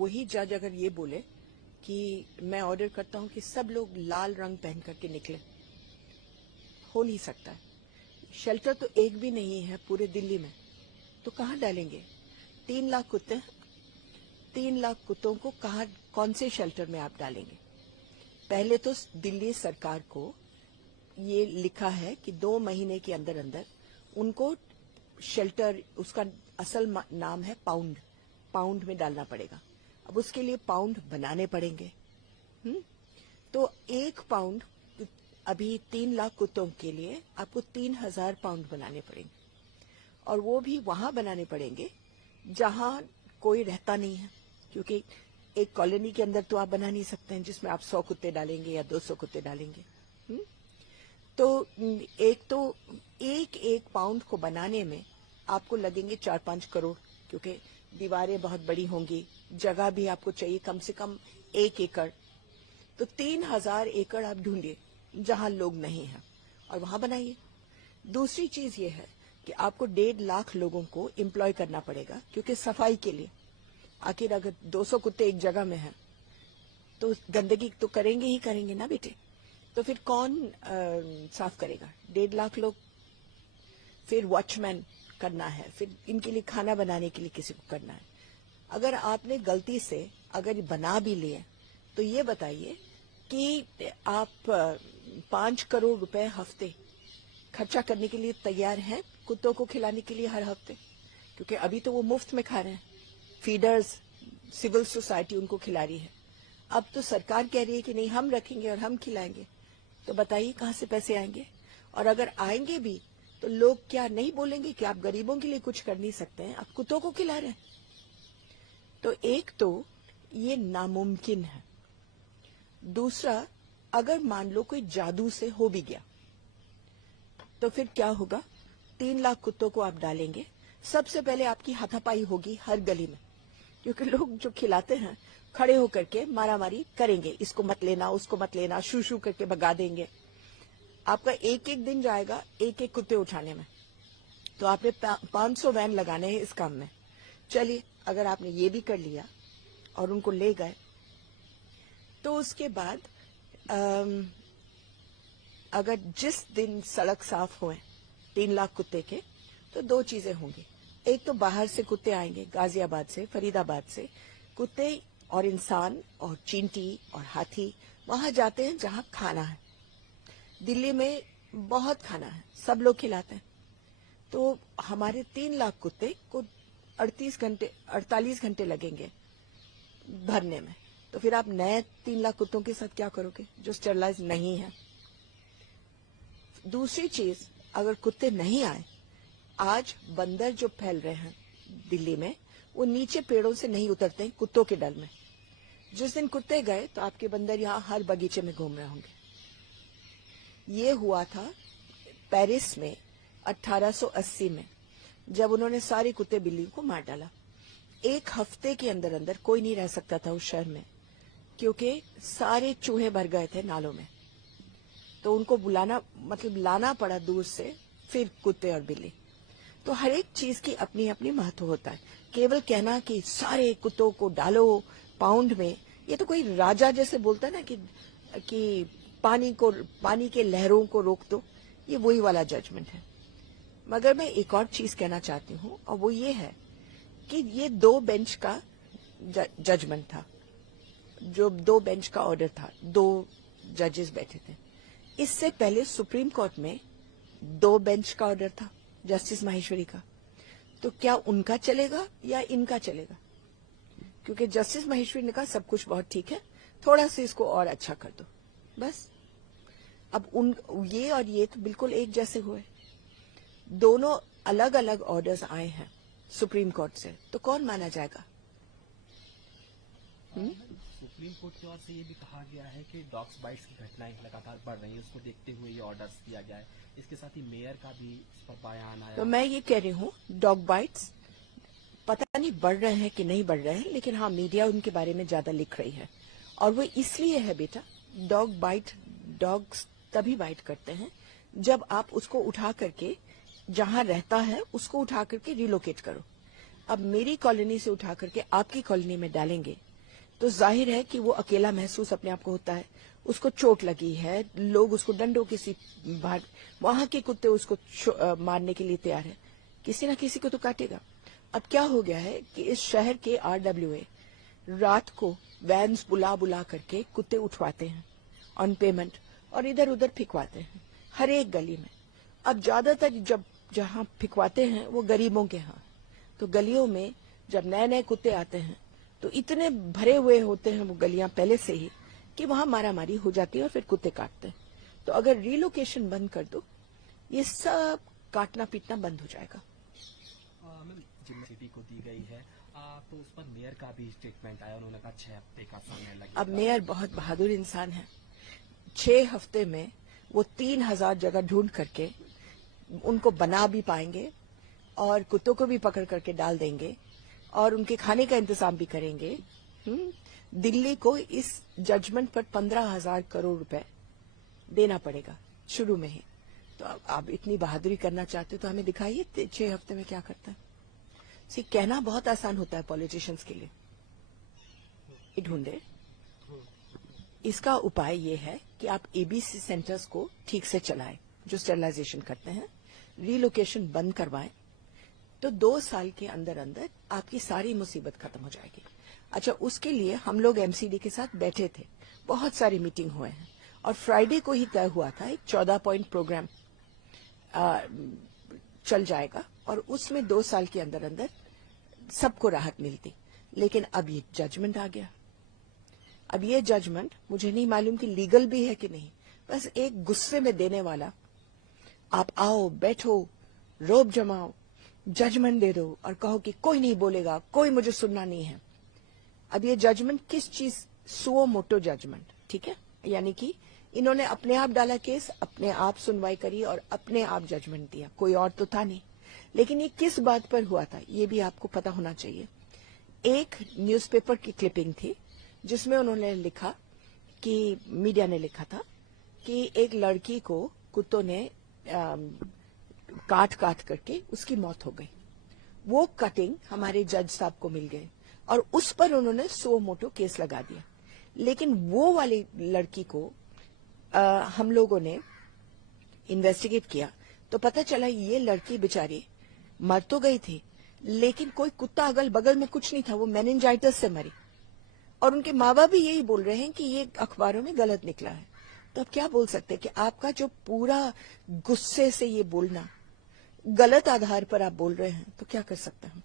वही जज अगर ये बोले कि मैं ऑर्डर करता हूं कि सब लोग लाल रंग पहन करके निकले, हो नहीं सकता है। शेल्टर तो एक भी नहीं है पूरे दिल्ली में, तो कहाँ डालेंगे? 3 लाख कुत्ते हैं, 3 लाख कुत्तों को कहाँ, कौन से शेल्टर में आप डालेंगे? पहले तो दिल्ली सरकार को ये लिखा है कि 2 महीने के अंदर अंदर उनको शेल्टर, उसका असल नाम है पाउंड में डालना पड़ेगा। अब उसके लिए पाउंड बनाने पड़ेंगे। तो 1 पाउंड अभी 3 लाख कुत्तों के लिए आपको 3000 पाउंड बनाने पड़ेंगे, और वो भी वहां बनाने पड़ेंगे जहां कोई रहता नहीं है, क्योंकि एक कॉलोनी के अंदर तो आप बना नहीं सकते हैं जिसमें आप 100 कुत्ते डालेंगे या 200 कुत्ते डालेंगे। तो एक पाउंड को बनाने में आपको लगेंगे 4-5 करोड़, क्योंकि दीवारें बहुत बड़ी होंगी, जगह भी आपको चाहिए कम से कम 1 एकड़। तो 3000 एकड़ आप ढूंढिए जहां लोग नहीं हैं और वहां बनाइए। दूसरी चीज ये है कि आपको 1.5 लाख लोगों को एम्प्लॉय करना पड़ेगा, क्योंकि सफाई के लिए, आखिर अगर 200 कुत्ते एक जगह में हैं तो गंदगी तो करेंगे ही करेंगे ना बेटे, तो फिर कौन साफ करेगा? 1.5 लाख लोग। फिर वॉचमैन करना है, फिर इनके लिए खाना बनाने के लिए किसी को करना है। अगर आपने गलती से अगर बना भी लिए तो ये बताइए कि आप 5 करोड़ रुपए हफ्ते खर्चा करने के लिए तैयार हैं कुत्तों को खिलाने के लिए हर हफ्ते? क्योंकि अभी तो वो मुफ्त में खा रहे हैं, फीडर्स, सिविल सोसाइटी उनको खिला रही है। अब तो सरकार कह रही है कि नहीं, हम रखेंगे और हम खिलाएंगे। तो बताइए कहां से पैसे आएंगे? और अगर आएंगे भी तो लोग क्या नहीं बोलेंगे कि आप गरीबों के लिए कुछ कर नहीं सकते हैं, आप कुत्तों को खिला रहे हैं? तो एक तो ये नामुमकिन है। दूसरा, अगर मान लो कोई जादू से हो भी गया तो फिर क्या होगा? 3 लाख कुत्तों को आप डालेंगे, सबसे पहले आपकी हाथापाई होगी हर गली में, क्योंकि लोग जो खिलाते हैं खड़े होकर के मारामारी करेंगे, इसको मत लेना, उसको मत लेना, शू शू करके भगा देंगे। आपका एक दिन जाएगा एक कुत्ते उठाने में, तो आपने 500 वैन लगाने हैं इस काम में। चलिए, अगर आपने ये भी कर लिया और उनको ले गए, तो उसके बाद अगर जिस दिन सड़क साफ हुए 3 लाख कुत्ते के, तो 2 चीजें होंगी। एक तो बाहर से कुत्ते आएंगे, गाजियाबाद से, फरीदाबाद से कुत्ते, और इंसान और चींटी और हाथी वहां जाते हैं जहां खाना है। दिल्ली में बहुत खाना है, सब लोग खिलाते हैं। तो हमारे 3 लाख कुत्ते को 48 घंटे लगेंगे भरने में। तो फिर आप नए 3 लाख कुत्तों के साथ क्या करोगे जो स्टेरलाइज नहीं है? दूसरी चीज, अगर कुत्ते नहीं आए, आज बंदर जो फैल रहे हैं दिल्ली में, वो नीचे पेड़ों से नहीं उतरते हैं कुत्तों के डर में। जिस दिन कुत्ते गए तो आपके बंदर यहाँ हर बगीचे में घूम रहे होंगे। ये हुआ था पेरिस में 1880 में, जब उन्होंने सारे कुत्ते बिल्ली को मार डाला। 1 हफ्ते के अंदर अंदर कोई नहीं रह सकता था उस शहर में, क्योंकि सारे चूहे भर गए थे नालों में। तो उनको बुलाना, मतलब लाना पड़ा दूर से, फिर कुत्ते और बिल्ली। तो हर एक चीज की अपनी अपनी महत्व होता है। केवल कहना कि सारे कुत्तों को डालो पाउंड में, ये तो कोई राजा जैसे बोलता है ना कि पानी के लहरों को रोक दो, ये वही वाला जजमेंट है। मगर मैं एक और चीज कहना चाहती हूँ, और वो ये है कि ये 2 बेंच का जजमेंट था, जो 2 बेंच का ऑर्डर था, 2 जजेस बैठे थे। इससे पहले सुप्रीम कोर्ट में 2 बेंच का ऑर्डर था, जस्टिस माहेश्वरी का। तो क्या उनका चलेगा या इनका चलेगा? क्योंकि जस्टिस माहेश्वरी ने कहा सब कुछ बहुत ठीक है, थोड़ा सा इसको और अच्छा कर दो, बस। अब ये और ये तो बिल्कुल एक जैसे हुए। दोनों अलग अलग ऑर्डर्स आए हैं सुप्रीम कोर्ट से, तो कौन माना जाएगा? सुप्रीम कोर्ट की ओर से ये भी कहा गया है कि डॉग्स बाइट्स की घटनाएं लगातार बढ़ रही है, उसको देखते हुए ये ऑर्डर्स दिया गया है। इसके साथ ही मेयर का भी इस पर बयान आया। तो मैं ये कह रही हूँ, डॉग बाइट्स पता नहीं बढ़ रहे हैं कि नहीं बढ़ रहे हैं, लेकिन हाँ, मीडिया उनके बारे में ज्यादा लिख रही है। और वो इसलिए है बेटा, डॉग्स तभी बाइट करते हैं जब आप उसको उठा करके जहां रहता है उसको उठा करके रिलोकेट करो। अब मेरी कॉलोनी से उठा करके आपकी कॉलोनी में डालेंगे तो जाहिर है कि वो अकेला महसूस अपने आप को होता है, उसको चोट लगी है, लोग उसको डंडों की सी बाहर, वहां के कुत्ते उसको मारने के लिए तैयार है, किसी ना किसी को तो काटेगा। अब क्या हो गया है कि इस शहर के RWA रात को वैन्स बुला बुला करके कुत्ते उठवाते हैं ऑन पेमेंट और इधर उधर फिकवाते हैं हर एक गली में। अब ज्यादातर जहां फिकवाते हैं वो गरीबों के यहाँ, तो गलियों में जब नए नए कुत्ते आते हैं तो इतने भरे हुए होते हैं वो गलियां पहले से ही कि वहां मारामारी हो जाती है और फिर कुत्ते काटते हैं। तो अगर रिलोकेशन बंद कर दो, ये सब काटना पीटना बंद हो जाएगा। मैम, जिम्मे सिटी को दी गई है तो उस पर मेयर का भी स्टेटमेंट आया, उन्होंने कहा 6 हफ्ते का समय लगेगा। अब मेयर बहुत बहादुर इंसान है, 6 हफ्ते में वो 3000 जगह ढूंढ करके उनको बना भी पाएंगे और कुत्तों को भी पकड़ करके डाल देंगे और उनके खाने का इंतजाम भी करेंगे। दिल्ली को इस जजमेंट पर 15,000 करोड़ रुपए देना पड़ेगा शुरू में ही। तो अब आप इतनी बहादुरी करना चाहते हो तो हमें दिखाइए 6 हफ्ते में क्या करता है। कहना बहुत आसान होता है पॉलिटिशियंस के लिए, ढूंढे। इसका उपाय ये है कि आप ABC सेंटर्स को ठीक से चलाएं, जो स्टेरिलाइजेशन करते हैं, रिलोकेशन बंद करवाएं, तो 2 साल के अंदर अंदर आपकी सारी मुसीबत खत्म हो जाएगी। अच्छा, उसके लिए हम लोग MCD के साथ बैठे थे, बहुत सारी मीटिंग हुए हैं और फ्राइडे को ही तय हुआ था एक 14 पॉइंट प्रोग्राम चल जाएगा और उसमें 2 साल के अंदर अंदर सबको राहत मिलती। लेकिन अब ये जजमेंट आ गया। अब ये जजमेंट मुझे नहीं मालूम कि लीगल भी है कि नहीं, बस एक गुस्से में देने वाला, आप आओ बैठो रोब जमाओ, जजमेंट दे दो और कहो कि कोई नहीं बोलेगा, कोई मुझे सुनना नहीं है। अब ये जजमेंट किस चीज, सुओ मोटो जजमेंट, ठीक है, यानी कि इन्होंने अपने आप डाला केस, अपने आप सुनवाई करी और अपने आप जजमेंट दिया, कोई और तो था नहीं। लेकिन ये किस बात पर हुआ था ये भी आपको पता होना चाहिए। एक न्यूज़पेपर की क्लिपिंग थी जिसमें उन्होंने लिखा कि, मीडिया ने लिखा था कि एक लड़की को कुत्तों ने काट काट करके उसकी मौत हो गई। वो कटिंग हमारे जज साहब को मिल गए और उस पर उन्होंने सो मोटो केस लगा दिया। लेकिन वो वाली लड़की को हम लोगों ने इन्वेस्टिगेट किया तो पता चला ये लड़की बेचारी मर तो गई थी, लेकिन कोई कुत्ता अगल बगल में कुछ नहीं था, वो मेनिंजाइटिस से मरी। और उनके माँ बाप भी यही बोल रहे हैं कि ये अखबारों में गलत निकला है। तो अब क्या बोल सकते हैं कि आपका जो पूरा गुस्से से ये बोलना, गलत आधार पर आप बोल रहे हैं, तो क्या कर सकते हैं हम।